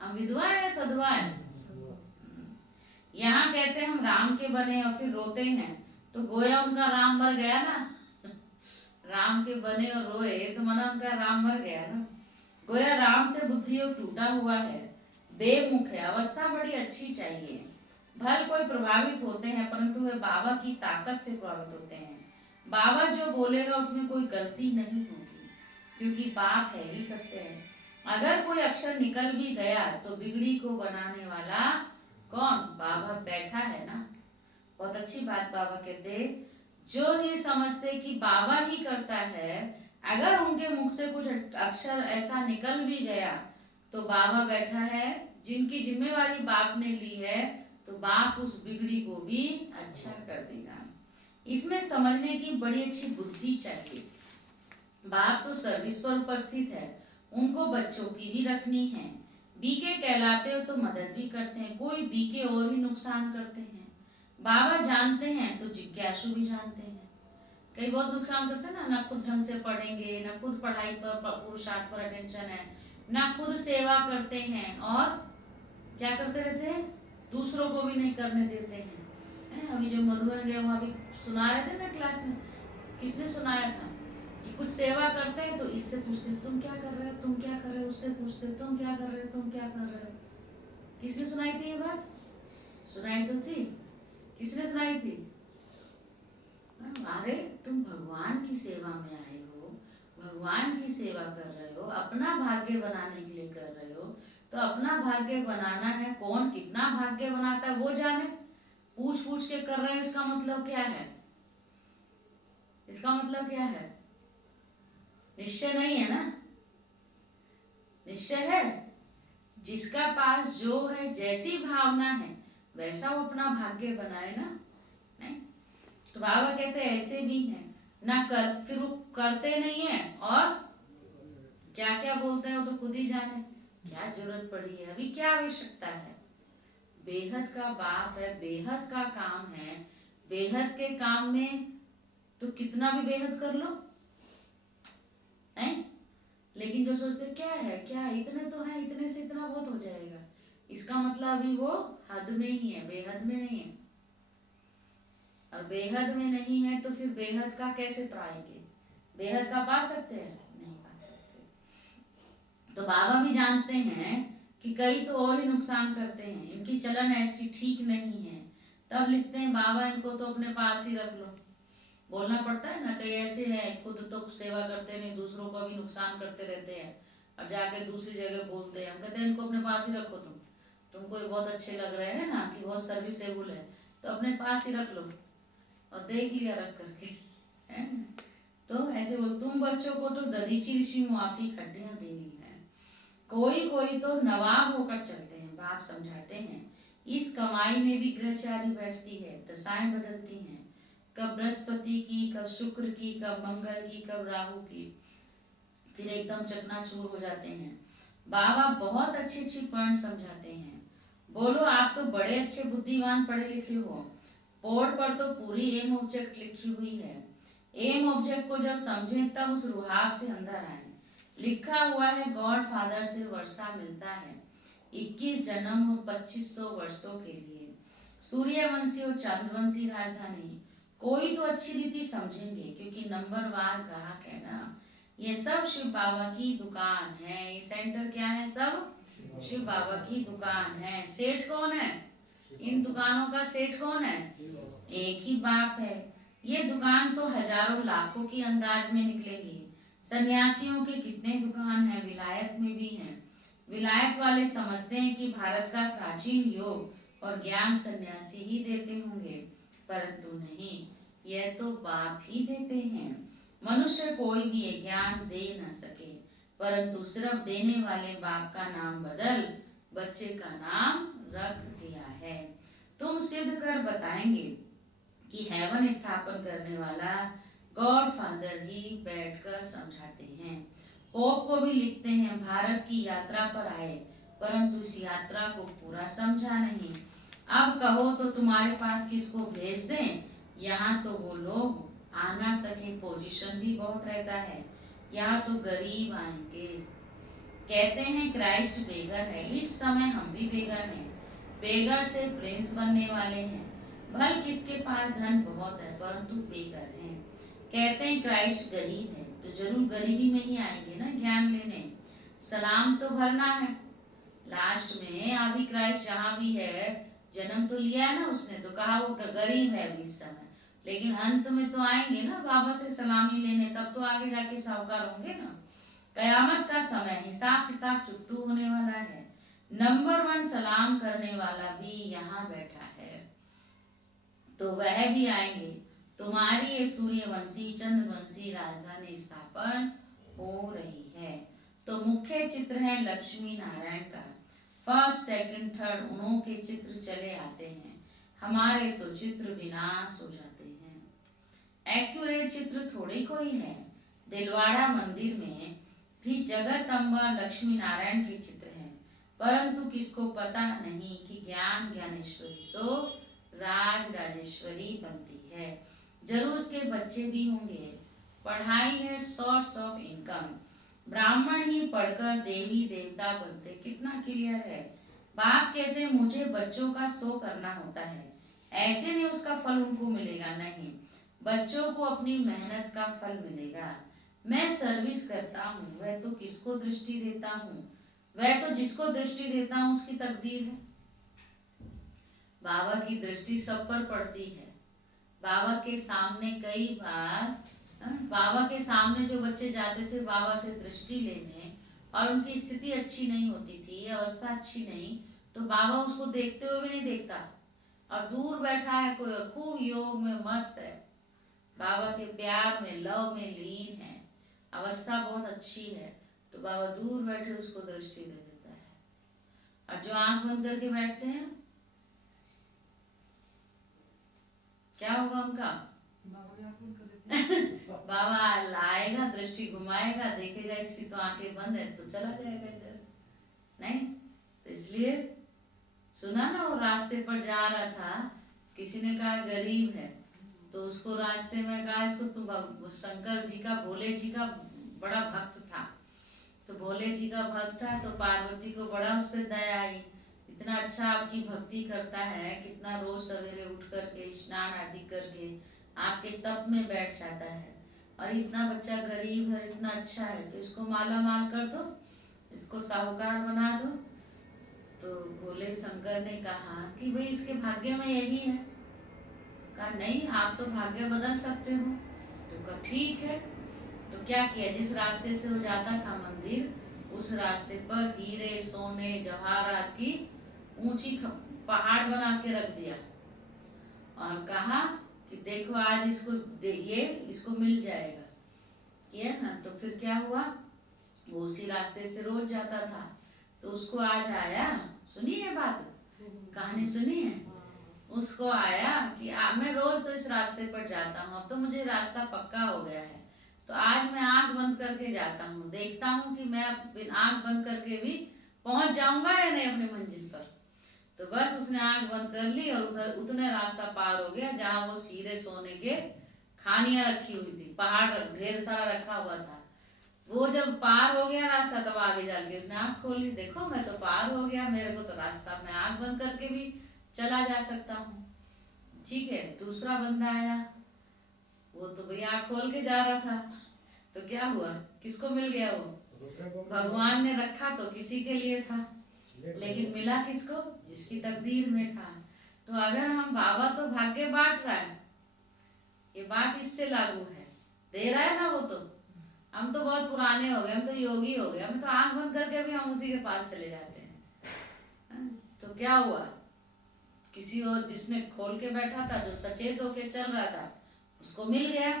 हम विधवा है सधवा है। यहाँ कहते हैं हम राम के बने और फिर रोते हैं, तो गोया उनका राम मर गया ना। राम के बने और रोए तो मना उनका राम मर गया ना। गोया राम से बुद्धि और टूटा हुआ है, बेमुख है। अवस्था बड़ी अच्छी चाहिए। भल कोई प्रभावित होते हैं परंतु वे बाबा की ताकत से प्रभावित होते हैं। बाबा जो बोलेगा उसमें कोई गलती नहीं होगी, क्योंकि बाप है ही सत्य है। अगर कोई अक्षर निकल भी गया तो बिगड़ी को बनाने वाला कौन? बाबा बैठा है ना। बहुत अच्छी बात बाबा कहते, जो ये समझते कि बाबा ही करता है, अगर उनके मुख से कुछ अक्षर ऐसा निकल भी गया तो बाबा बैठा है। जिनकी जिम्मेवारी बाप ने ली है तो बाप उस बिगड़ी को भी अच्छा कर देगा। इसमें समझने की बड़ी अच्छी बुद्धि चाहिए। बाप तो सर्विस पर उपस्थित है, उनको बच्चों की भी रखनी है। बीके कहलाते हो तो मदद भी करते हैं, कोई बीके और ही नुकसान करते हैं। बाबा जानते हैं तो जिज्ञासु भी जानते हैं। कई बहुत नुकसान करते हैं ना, ना खुद ढंग से पढ़ेंगे, ना खुद पढ़ाई पर पुरुषार्थ पर अटेंशन है, ना खुद सेवा करते हैं, और क्या करते रहते हैं, दूसरों को भी नहीं करने देते हैं। अभी जो मधुबन गए वहां भी सुना रहे थे ना क्लास में, किसने सुनाया था कि कुछ सेवा करते हैं तो इससे पूछते तुम क्या कर रहे हो, तुम क्या कर रहे हो, उससे पूछते तुम क्या कर रहे हो, तुम क्या कर रहे हो। किसने सुनाई थी ये बात? सुनाई तो थी। किसने सुनाई थी? अरे तुम भगवान की सेवा में आए हो, भगवान की सेवा कर रहे हो, अपना भाग्य बनाने के लिए कर रहे हो, तो अपना भाग्य बनाना है। कौन कितना भाग्य बनाता है वो जाने। पूछ पूछ के कर रहे हैं, इसका मतलब क्या है? इसका मतलब क्या है? निश्चय नहीं है ना। निश्चय है, जिसका पास जो है, जैसी भावना है वैसा वो अपना भाग्य बनाए ना। नहीं तो बाबा कहते हैं ऐसे भी हैं ना कर, फिर वो करते नहीं है और क्या क्या बोलते हैं वो तो खुद ही जाने। क्या जरूरत पड़ी है अभी, क्या आवश्यकता है? बेहद का बाप है, बेहद का काम है, बेहद के काम में तो कितना भी बेहद कर लो, नहीं? लेकिन जो सोचते क्या है, क्या इतने तो है, इतने से इतना बहुत हो जाएगा, इसका मतलब अभी वो हद में ही है, बेहद में नहीं है। और बेहद में नहीं है तो फिर बेहद का कैसे पाएंगे? बेहद का पा सकते हैं? नहीं पा सकते। तो बाबा भी जानते हैं कि कई तो और ही नुकसान करते हैं, इनकी चलन ऐसी ठीक नहीं है। तब लिखते हैं बाबा इनको तो अपने पास ही रख लो। बोलना पड़ता है ना, कई ऐसे हैं खुद तो सेवा करते नहीं, दूसरों को भी नुकसान करते रहते हैं और जाके दूसरी जगह बोलते हैं। हम कहते हैं इनको अपने पास ही रखो, तुमको बहुत अच्छे लग रहे हैं ना कि बहुत सर्विसेबल है, तो अपने पास ही रख लो और देख लिया रख करके, है? तो ऐसे बोल, तुम बच्चों को तो दधीची ऋषि मुआफी खड्डियां देनी है। कोई कोई तो नवाब होकर चलते हैं। बाप समझाते हैं इस कमाई में भी ग्रहचारी बैठती है, दशाएं बदलती हैं, कब बृहस्पति की, कब शुक्र की, कब मंगल की, कब राहु की, फिर एकदम चकनाचूर हो जाते हैं। बाबा बहुत अच्छी अच्छी पॉइंट समझाते हैं। बोलो आप तो बड़े अच्छे बुद्धिमान पढ़े लिखे हो, बोर्ड पर तो पूरी एम ऑब्जेक्ट लिखी हुई है। एम ऑब्जेक्ट को जब समझें तब उस रुहाब से अंदर आए। लिखा हुआ है गॉड फादर से वर्षा मिलता है 21 जन्म और 2500 वर्षों के लिए, सूर्यवंशी और चंद्रवंशी राजधानी। कोई तो अच्छी रीति समझेंगे क्योंकि नंबरवार ग्राहक है ना। ये सब शिव बाबा की दुकान है। ये सेंटर क्या है? सब शिव बाबा की दुकान है। सेठ कौन है? इन दुकानों का सेठ कौन है? एक ही बाप है। ये दुकान तो हजारों लाखों की अंदाज में निकलेगी। सन्यासियों के कितने दुकान हैं, विलायत में भी हैं। विलायत वाले समझते हैं कि भारत का प्राचीन योग और ज्ञान सन्यासी ही देते होंगे, परंतु नहीं, यह तो बाप ही देते हैं। मनुष्य कोई भी ज्ञान दे न सके, परंतु सिर्फ देने वाले बाप का नाम बदल बच्चे का नाम रख दिया है। तुम सिद्ध कर बताएंगे कि हेवन स्थापन करने वाला गॉड फादर ही बैठकर समझाते हैं। पोप को भी लिखते हैं, भारत की यात्रा पर आए परंतु इस यात्रा को पूरा समझा नहीं। अब कहो तो तुम्हारे पास किसको भेज दें? यहाँ तो वो लोग आ ना सके, पोजीशन भी बहुत रहता है, यहाँ तो गरीब आएंगे। कहते हैं क्राइस्ट बेगर है, इस समय हम भी बेगर हैं, बेगर से प्रिंस बनने वाले हैं। भल किसके पास धन बहुत है परंतु बेगर हैं। कहते हैं क्राइस्ट गरीब है, तो जरूर गरीबी में ही आएंगे ना ज्ञान लेने। सलाम तो भरना है लास्ट में। अभी क्राइस्ट जहाँ भी है, जन्म तो लिया है ना उसने, तो कहा वो गरीब है अभी इस समय, लेकिन अंत में तो आएंगे ना बाबा से सलामी लेने, तब तो आगे जाके साहूकार होंगे ना। कयामत का समय, हिसाब किताब चुकतू होने वाला है। नंबर 1 सलाम करने वाला भी यहाँ बैठा है, तो वह भी आएंगे। तुम्हारी ये सूर्यवंशी चंद्रवंशी राजधानी स्थापन हो रही है। तो मुख्य चित्र है लक्ष्मी नारायण का। फर्स्ट सेकंड थर्ड उन्हों के चित्र चले आते हैं, हमारे तो चित्र विनाश हो जाते हैं। एक्यूरेट चित्र थोड़ी कोई है। दिलवाड़ा मंदिर में भी जगत अम्बा लक्ष्मी नारायण के चित्र हैं, परंतु किसको पता नहीं कि ज्ञान ज्ञानेश्वरी सो राज राजेश्वरी बनती है। जरूर उसके बच्चे भी होंगे। पढ़ाई है सोर्स ऑफ इनकम। ब्राह्मण ही पढ़कर देवी देवता बनते, कितना क्लियर है। बाप कहते हैं मुझे बच्चों का शो करना होता है, ऐसे नहीं उसका फल उनको मिलेगा, नहीं, बच्चों को अपनी मेहनत का फल मिलेगा। मैं सर्विस करता हूँ, वह तो किसको दृष्टि देता हूँ, वह तो जिसको दृष्टि देता हूँ उसकी तकदीर है। बाबा की दृष्टि सब पर पड़ती है। बाबा के सामने कई बार बाबा के सामने जो बच्चे जाते थे बाबा से दृष्टि लेने, और उनकी स्थिति अच्छी नहीं होती थी, अवस्था अच्छी नहीं, तो बाबा उसको देखते हुए भी नहीं देखता, और दूर बैठा है कोई और खूब योग में मस्त है, बाबा के प्यार में लव में लीन है, अवस्था बहुत अच्छी है, तो बाबा दूर बैठे उसको दृष्टि दे देता है। और जो आंख बंद करके बैठते हैं क्या होगा उनका? बाबा भी आंख बंद कर देते हैं। बाबा लाएगा, दृष्टि घुमाएगा, देखेगा इसकी तो आंखें बंद है, तो चला जाएगा इधर, नहीं। तो इसलिए सुना ना, वो रास्ते पर जा रहा था, किसी ने कहा गरीब है, तो उसको रास्ते में कहा इसको तुम शंकर जी का, भोले जी का बड़ा भक्त था, तो भोले जी का भक्त था, तो पार्वती को बड़ा उस पर दया आई, इतना अच्छा आपकी भक्ति करता है, कितना रोज सवेरे उठ करके स्नान आदि करके आपके तप में बैठ जाता है, और इतना बच्चा गरीब है, इतना अच्छा है, तो इसको माला माल कर दो, इसको साहूकार बना दो। तो भोले शंकर ने कहा कि भाई इसके भाग्य में यही है। कहा नहीं, आप तो भाग्य बदल सकते हो। तो कहा ठीक है। तो क्या किया, जिस रास्ते से वो जाता था मंदिर, उस रास्ते पर हीरे सोने जवाहरात की ऊंची पहाड़ बना के रख दिया, और कहा कि देखो आज इसको ये इसको मिल जाएगा, किया ना। तो फिर क्या हुआ, वो उसी रास्ते से रोज जाता था, तो उसको आज आया, सुनिए बात, कहानी सुनिए, उसको आया कि मैं रोज तो इस रास्ते पर जाता हूँ, अब तो मुझे रास्ता पक्का हो गया है, तो आज मैं आंख बंद करके जाता हूँ, देखता हूँ कि मैं आंख बंद करके भी पहुंच जाऊंगा या नहीं अपनी मंजिल पर। तो बस उसने आंख बंद कर ली और उधर उतने रास्ता पार हो गया जहाँ वो हीरे सोने के खानियां रखी हुई थी, पहाड़ ढेर सारा रखा हुआ था। वो जब पार हो गया रास्ता, तब आगे जाके उसने आंख खोली, देखो मैं तो पार हो गया, मेरे को तो रास्ता, मैं आंख बंद करके भी चला जा सकता हूँ। ठीक है, दूसरा बंदा आया, वो तो भाई आंख खोल के जा रहा था, तो क्या हुआ, किसको मिल गया, वो भगवान ने रखा तो किसी के लिए था, लेकिन मिला किसको, जिसकी तकदीर में था। तो अगर हम, बाबा तो भाग्य बांट रहा है, ये बात इससे लागू है, दे रहा है ना वो, तो हम तो बहुत पुराने हो गए, हम तो योगी हो गए, हम तो आंख बंद करके भी हम उसी के पास चले जाते हैं। तो क्या हुआ, किसी और जिसने खोल के बैठा था, जो सचेत होके चल रहा था, उसको मिल गया,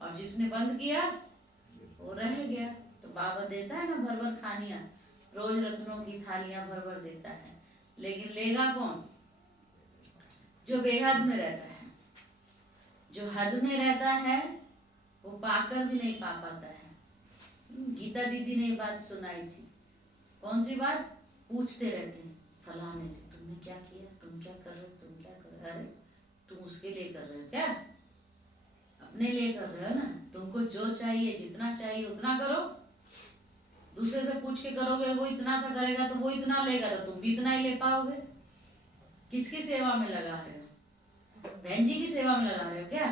और जिसने बंद किया वो रह गया। तो तो बाबा देता है ना भर भर खानियां, रोज रत्नों की थालियां भर भर देता है, लेकिन लेगा कौन? जो बेहद में रहता है। जो हद में रहता है वो पाकर भी नहीं पा पाता है। गीता दीदी ने ये बात सुनाई थी। कौन सी बात? पूछते रहते हैं फलाने से, तुमने क्या किया, तुम क्या कर रहे हो, तुम क्या कर रहे हो? अरे तुम उसके लिए कर रहे हो क्या? अपने लिए कर रहे हो ना। तुमको जो चाहिए, जितना चाहिए उतना करो। दूसरे से पूछ के करोगे, वो इतना सा करेगा तो वो इतना लेगा, तो तुम भी इतना ही ले पाओगे। किसकी सेवा में लगा रहे हो? बहन जी की सेवा में लगा रहे हो क्या?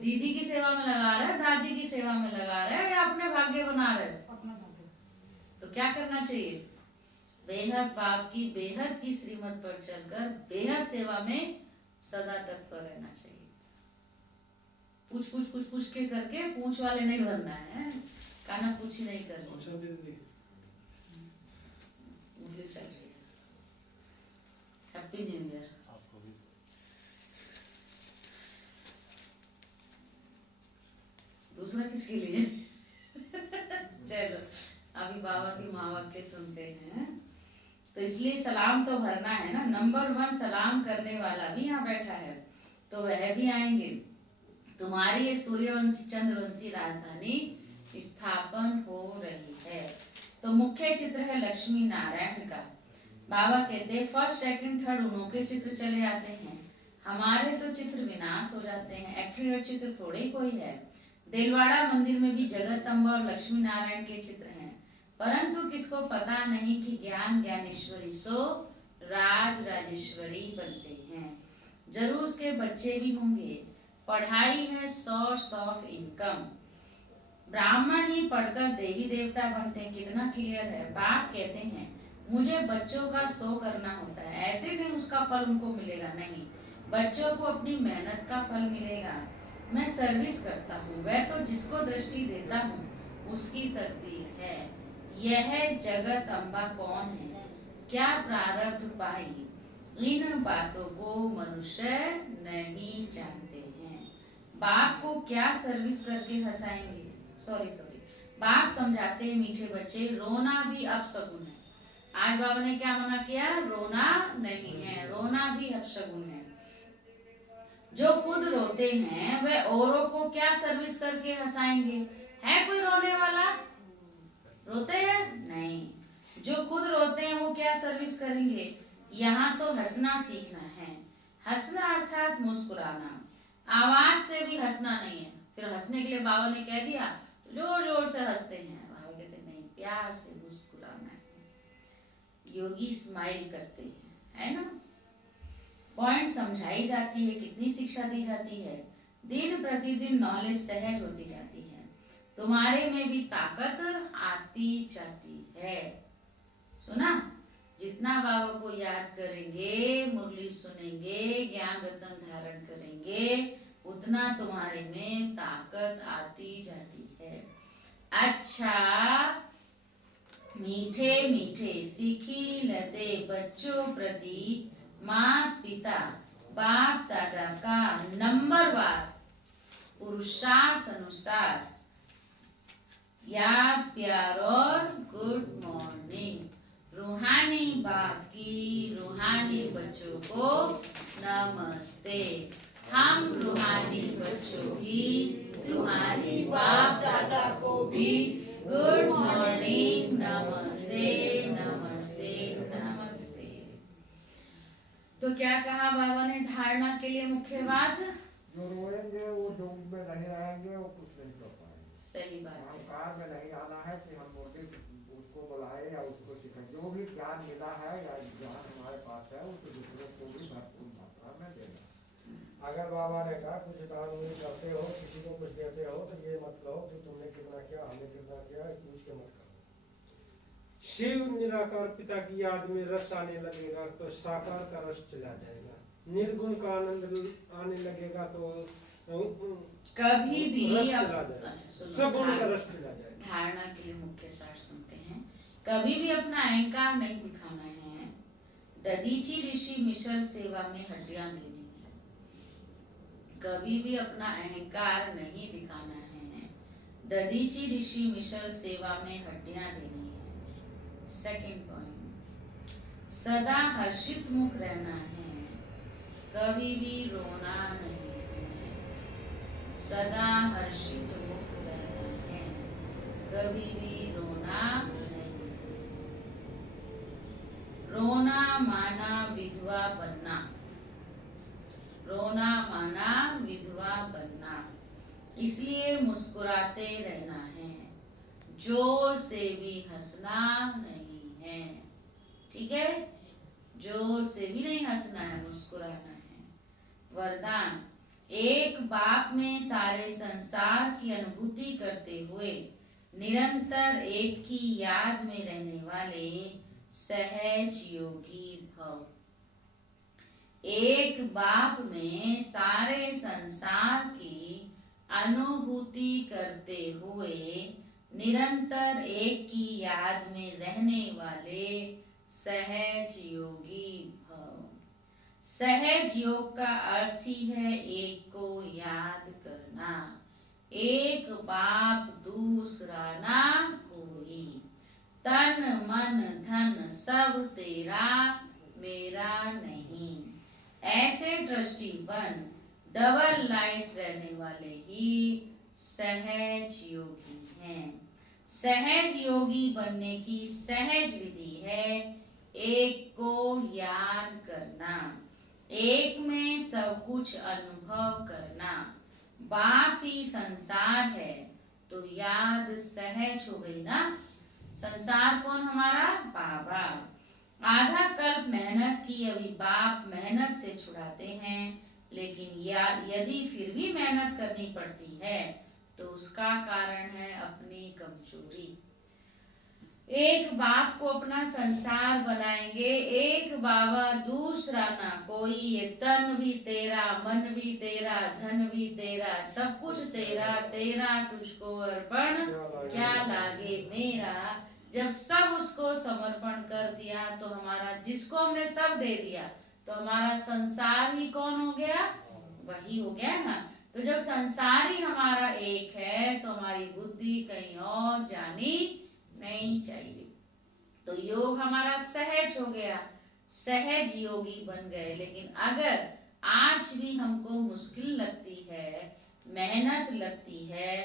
दीदी की सेवा में लगा रहे हो, दादी की सेवा में लगा रहे हो, या अपने भाग्य बना रहे हो? तो क्या करना चाहिए? बेहद बाप की बेहद की श्रीमत पर चलकर बेहद सेवा में सदा तत्पर रहना चाहिए। पूछ के करके पूछ वाले नहीं बनना है, काना पूछी नहीं करनी। हैप्पी न्यू ईयर आपको भी। दूसरा किसके लिए? चलो अभी बाबा की महावाक्य सुनते हैं। तो इसलिए सलाम तो भरना है ना। नंबर 1 सलाम करने वाला भी यहाँ बैठा है, तो वह भी आएंगे। तुम्हारी ये सूर्यवंशी चंद्रवंशी राजधानी स्थापन हो रही है। तो मुख्य चित्र है लक्ष्मी नारायण का। बाबा कहते हैं फर्स्ट सेकंड थर्ड उन्हों के चित्र चले आते हैं, हमारे तो चित्र विनाश हो जाते हैं। एक्यूरेट चित्र थोड़े ही कोई है। दिलवाड़ा मंदिर में भी जगत अम्बा और लक्ष्मी नारायण के चित्र हैं, परंतु किसको पता नहीं कि ज्ञान ज्ञानेश्वरी सो राज राजेश्वरी बनते हैं। जरूर उसके बच्चे भी होंगे। पढ़ाई है सोर्स ऑफ इनकम। ब्राह्मण ही पढ़कर देवी देवता बनते हैं। कितना क्लियर है। बाप कहते हैं मुझे बच्चों का शो करना होता है, ऐसे नहीं उसका फल उनको मिलेगा, नहीं, बच्चों को अपनी मेहनत का फल मिलेगा। मैं सर्विस करता हूँ, वह तो जिसको दृष्टि देता हूँ उसकी तकदीर है। यह जगत अम्बा कौन है, क्या प्रारब्ध पाई, इन बातों को मनुष्य नहीं जानते हैं। बाप को क्या सर्विस करके हंसाएंगे? सॉरी बाप समझाते हैं मीठे बच्चे, रोना भी अपशगुन है। आज बाबा ने क्या मना किया? रोना नहीं है, रोना भी अपशगुन है। जो खुद रोते हैं वे औरों को क्या सर्विस करके हंसाएंगे? है कोई रोने वाला? रोते हैं? नहीं। जो खुद रोते हैं वो क्या सर्विस करेंगे? यहाँ तो हंसना सीखना है। हंसना अर्थात मुस्कुराना। आवाज से भी हंसना नहीं है। फिर हंसने के लिए बाबा ने कह दिया जोर जोर से हंसते हैं। बाबा कहते नहीं, प्यार से मुस्कुराना है। योगी स्माइल करते हैं, है ना। पॉइंट समझाई जाती है, कितनी शिक्षा दी जाती है। दिन प्रतिदिन नॉलेज सहज होती जाती है। तुम्हारे में भी ताकत आती जाती है। सुना? जितना बाबा को याद करेंगे, मुरली सुनेंगे, ज्ञान रत्न धारण करेंगे, उतना तुम्हारे में ताकत आती जाती है। अच्छा, मीठे मीठे सीखी लते बच्चों प्रति माता पिता बाप दादा का नंबरवार पुरुषार्थ अनुसार याद प्यार और गुड मॉर्निंग। रूहानी बाप की रूहानी बच्चों को नमस्ते। हम रूहानी बच्चों की रूहानी बाप दादा को भी गुड मॉर्निंग, नमस्ते नमस्ते नमस्ते। तो क्या कहा बाबा ने धारणा के लिए? मुख्य बात, जो रोएंगे वो योग में नहीं रहेंगे, वो कुछ नहीं कर पाएंगे। सही बात है। अहंकार में नहीं आना है कि हम मुर्गी उसको बुलाए या उसको सिखाए। जो भी ज्ञान मिला है या ज्ञान हमारे पास है उसे दूसरों को भी भरपूर मात्रा में देना। अगर बाबा ने कहा कुछ दान करते हो, किसी को कुछ देते हो, तो ये मत कहो कि तुमने कितना किया, हमने कितना किया, पूछ के मत करो। शिव निराकार पिता की याद में रस आने लगेगा तो साकार का रस चला जाएगा। निर्गुण का आनंद आने लगेगा तो कभी भी रस चला जाएगा। सगुण का रस चला जाएगा। धारणा के लिए मुख्य सार सुनते हैं। कभी भी अपना अहंकार नहीं दिखाना है। ददीची ऋषि मिशल सेवा में हड्डियां देनी है। कभी भी अपना अहंकार नहीं दिखाना है। दधीची ऋषि मिशर सेवा में हड्डियां देनी है। सेकंड पॉइंट, सदा हर्षित मुख रहना है, कभी भी रोना नहीं है। सदा हर्षित मुख रहना है, कभी भी रोना नहीं। रोना माना विधवा बनना, रोना माना विधवा बनना, इसलिए मुस्कुराते रहना है, जोर से भी हंसना नहीं है। ठीक है, जोर से भी नहीं हंसना है, मुस्कुराना है। वरदान, एक बाप में सारे संसार की अनुभूति करते हुए निरंतर एक की याद में रहने वाले सहज योगी भव। एक बाप में सारे संसार की अनुभूति करते हुए निरंतर एक की याद में रहने वाले सहज योगी भव। सहज योग का अर्थ ही है एक को याद करना, एक बाप दूसरा ना कोई, तन मन धन सब तेरा मेरा नहीं। ऐसे ट्रस्टी बन डबल लाइट रहने वाले ही सहज योगी हैं। सहज योगी बनने की सहज विधि है एक को याद करना, एक में सब कुछ अनुभव करना। बाप ही संसार है तो याद सहज हो गई ना। संसार कौन हमारा? बाबा। आधा कल्प मेहनत की, अभी बाप मेहनत से छुड़ाते हैं, लेकिन यदि फिर भी मेहनत करनी पड़ती है तो उसका कारण है अपनी कमजोरी। एक बाप को अपना संसार बनाएंगे, एक बाबा दूसरा ना कोई, ये तन भी तेरा, मन भी तेरा, धन भी तेरा, सब कुछ तेरा, तेरा तुझको अर्पण क्या लागे मेरा। जब सब उसको समर्पण कर दिया तो हमारा, जिसको हमने सब दे दिया तो हमारा संसार ही कौन हो गया? वही हो गया ना। तो जब संसार ही हमारा एक है तो हमारी बुद्धि कहीं और जानी नहीं चाहिए। तो योग हमारा सहज हो गया, सहज योगी बन गए। लेकिन अगर आज भी हमको मुश्किल लगती है, मेहनत लगती है,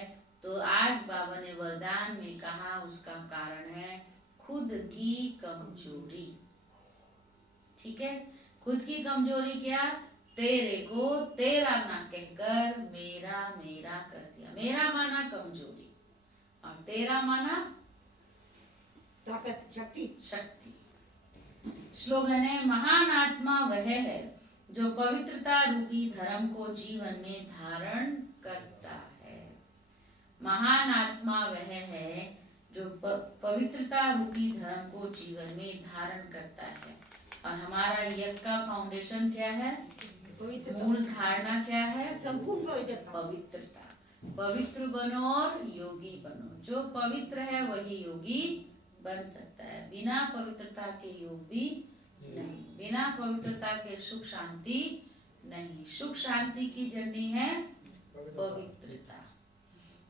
तो आज बाबा ने वरदान में कहा उसका कारण है खुद की कमजोरी। ठीक है, खुद की कमजोरी क्या? तेरे को तेरा ना कहकर मेरा मेरा कर दिया। मेरा माना कमजोरी और तेरा माना ताकत, शक्ति। शक्ति। स्लोगन है, महान आत्मा वह है जो पवित्रता रूपी धर्म को जीवन में धारण करता है। महान आत्मा वह है जो पवित्रता रूपी धर्म को जीवन में धारण करता है। और हमारा यज्ञ का फाउंडेशन क्या है? मूल धारणा क्या है? संपूर्ण पवित्रता। पवित्र बनो और योगी बनो। जो पवित्र है वही योगी बन सकता है। बिना पवित्रता के योग भी नहीं, बिना पवित्रता के सुख शांति नहीं। सुख शांति की जर्नी है पवित्रता।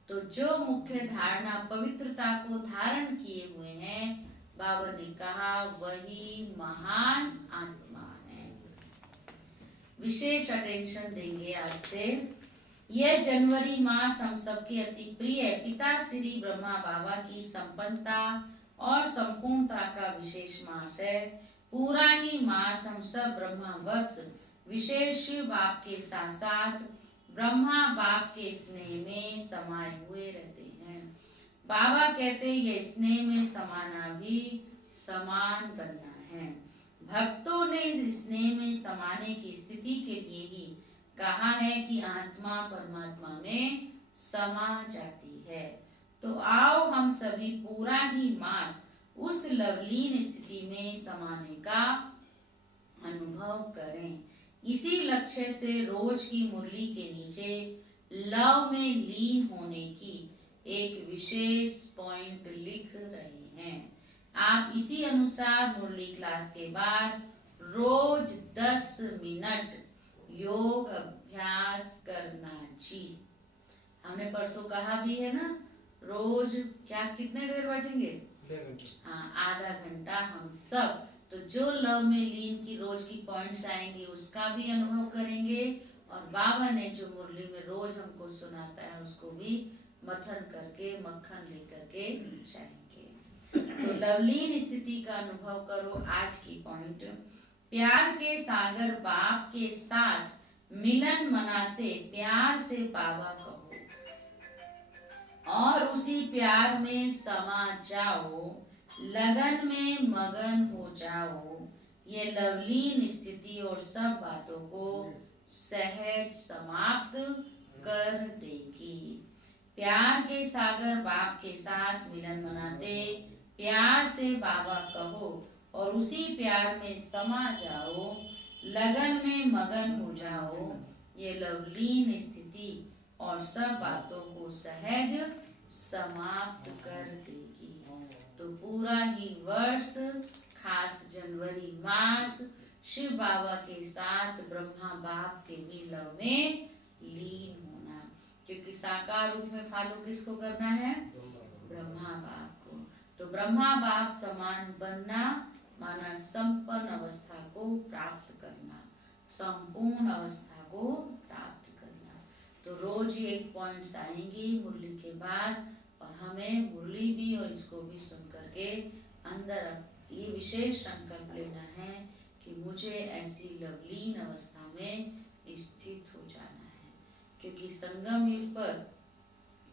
तो जो मुख्य धारणा पवित्रता को धारण किए हुए हैं, बाबा ने कहा वही महान आत्मा है। विशेष अटेंशन देंगे आज से। यह जनवरी मास हम सबके अति प्रिय पिता श्री ब्रह्मा बाबा की संपन्नता और संपूर्णता का विशेष मास है। पूरा ही मास हम सब ब्रह्मा वत्स विशेष शिव बाप के साथ साथ ब्रह्मा बाप के स्नेह में समाये हुए रहते हैं। बाबा कहते ये स्नेह में समाना भी समान बनना है। भक्तों ने स्नेह में समाने की स्थिति के लिए ही कहा है कि आत्मा परमात्मा में समा जाती है। तो आओ हम सभी पूरा ही मास उस लवलीन स्थिति में समाने का अनुभव करें। इसी लक्ष्य से रोज की मुरली के नीचे लव में लीन होने की एक विशेष पॉइंट लिख रहे हैं। आप इसी अनुसार मुरली क्लास के बाद रोज 10 मिनट योग अभ्यास करना जी। हमने परसों कहा भी है ना, रोज क्या कितने देर बैठेंगे? हाँ, आधा घंटा हम सब। तो जो लव में लीन की रोज की पॉइंट्स आएंगी उसका भी अनुभव करेंगे, और बाबा ने जो मुरली में रोज हमको सुनाता है उसको भी मथन करके मक्खन लेकर के जाएंगे। तो लवलीन स्थिति का अनुभव करो। आज की पॉइंट, प्यार के सागर बाप के साथ मिलन मनाते प्यार से बाबा कहो, और उसी प्यार में समा जाओ, लगन में मगन हो जाओ। ये लवलीन स्थिति और सब बातों को सहज समाप्त कर देगी। प्यार के सागर बाप के साथ मिलन मनाते प्यार से बाबा कहो, और उसी प्यार में समा जाओ, लगन में मगन हो जाओ। ये लवलीन स्थिति और सब बातों को सहज समाप्त कर देगी। तो पूरा ही वर्ष, खास जनवरी मास, शिव बाबा के साथ ब्रह्मा बाप के भी लव में लीन होना, क्योंकि साकार रूप में फॉलो किसको करना है? ब्रह्मा बाप को। तो ब्रह्मा बाप समान बनना माना संपन्न अवस्था को प्राप्त करना, संपूर्ण अवस्था को प्राप्त करना। तो रोज ये पॉइंट्स आएंगी मुरली के बाद, और हमें मुरली भी और इसको भी सुन करके अंदर ये विशेष संकल्प लेना है कि मुझे ऐसी लवलीन अवस्था में स्थित हो जाना है, क्योंकि संगम युग पर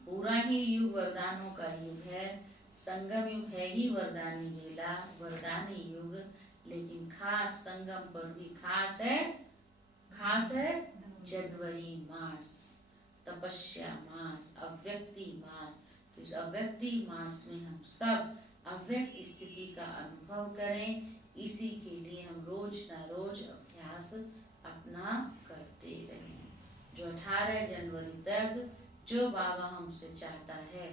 पूरा ही युग वरदानों का युग है। संगम युग है ही वरदानी मेला, वरदानी युग, लेकिन खास संगम पर भी खास है जनवरी मास, तपस्या मास, अव्यक्ति मास। तो इस अव्यक्ति मास में हम सब अव्यक्त स्थिति का अनुभव करें, इसी के लिए हम रोज ना रोज अभ्यास अपना करते रहें। जो 18 जनवरी तक जो बाबा हमसे चाहता है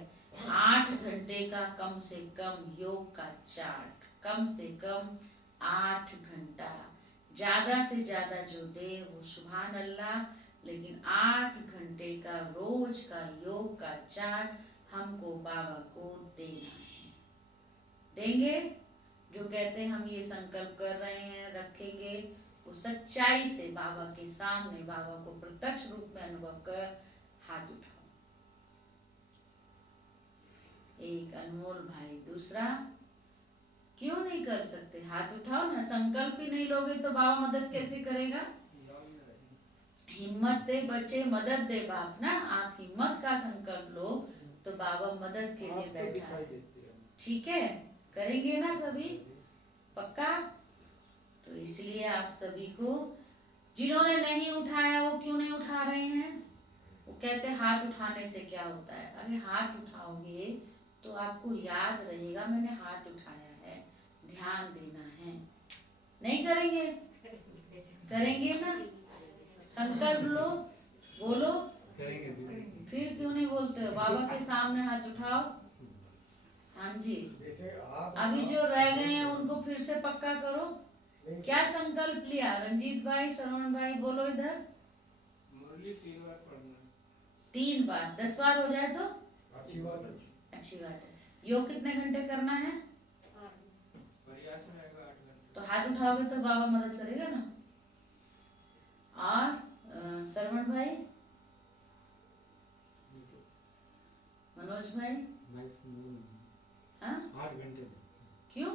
8 घंटे का कम से कम योग का चार्ट, कम से कम 8 घंटा, ज्यादा से ज्यादा जो दे वो सुभान अल्लाह, लेकिन 8 घंटे का रोज का योग का चार्ट हमको बाबा को देना है। देंगे? जो कहते हैं हम ये संकल्प कर रहे हैं, रखेंगे, वो सच्चाई से बाबा के सामने बाबा को प्रत्यक्ष रूप में अनुभव कर हाथ उठाओ। एक अनमोल भाई, दूसरा क्यों नहीं कर सकते? हाथ उठाओ ना। संकल्प ही नहीं लोगे तो बाबा मदद कैसे करेगा? हिम्मत दे बच्चे, मदद दे बाप ना। आप हिम्मत का संकल्प लो तो बाबा मदद के लिए बैठा है। ठीक है, करेंगे ना सभी? पक्का? तो इसलिए आप सभी को, जिन्होंने नहीं उठाया वो क्यों नहीं उठा रहे हैं? वो कहते हाथ उठाने से क्या होता है? अरे हाथ उठाओगे तो आपको याद रहेगा मैंने हाथ उठाया है, ध्यान देना है। नहीं करेंगे? करेंगे ना? संकल्प लो, बोलो। फिर क्यों नहीं बोलते हो? बाबा के सामने हाथ उठाओ। हाँ जी, अभी जो रह गए हैं उनको फिर से पक्का करो। क्या संकल्प लिया? रंजीत भाई, श्रवण भाई, बोलो इधर। मुरली 3 बार पढ़ना। 3 बार, 10 बार हो जाए तो अच्छी बात है। अच्छी बात है। योग कितने घंटे करना है? प्रयास में आएगा 8 घंटे। तो हाथ उठाओगे तो बाबा मदद करेगा ना। और श्रवण भाई, मनोज भाई, हाँ 8 घंटे। क्यों?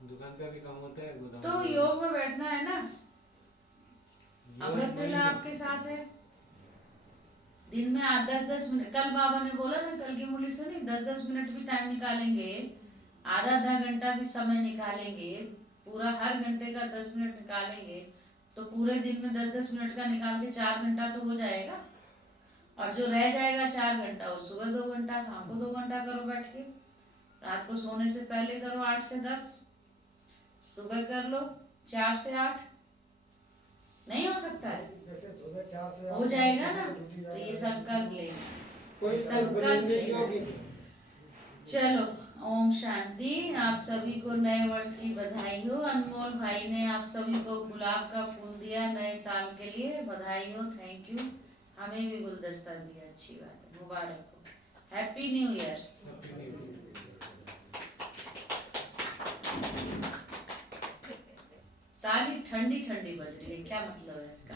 दुकान का भी काम होता है, गोदाम तो योग में बैठना है ना। अमृत वेला आपके साथ है। दिन में 10-10 मिनट, कल बाबा ने बोला ना, कल की मुरली सुनी, 10-10 मिनट भी टाइम निकालेंगे, आधा घंटा भी समय निकालेंगे, पूरा हर घंटे का 10 मिनट निकालेंगे, तो पूरे दिन में 10-10 मिनट का निकाल के 4 घंटा तो हो जाएगा। और जो रह जाएगा 4 घंटा, वो सुबह 2 घंटा, शाम को 2 घंटा करो बैठ के। रात को सोने से पहले करो 8 से 10, सुबह कर लो 4 से 8। नहीं हो सकता है? हो जाएगा ना। तो ये संकल्प ले, संकल्प ले। चलो, ओम शांति। आप सभी को नए वर्ष की बधाई हो। अनमोल भाई ने आप सभी को गुलाब का फूल दिया नए साल के लिए, बधाई हो, थैंक यू। हमें भी गुलदस्ता दिया, अच्छी बात है, मुबारक हो। Happy new year. ताली ठंडी ठंडी बज रही है, क्या मतलब है?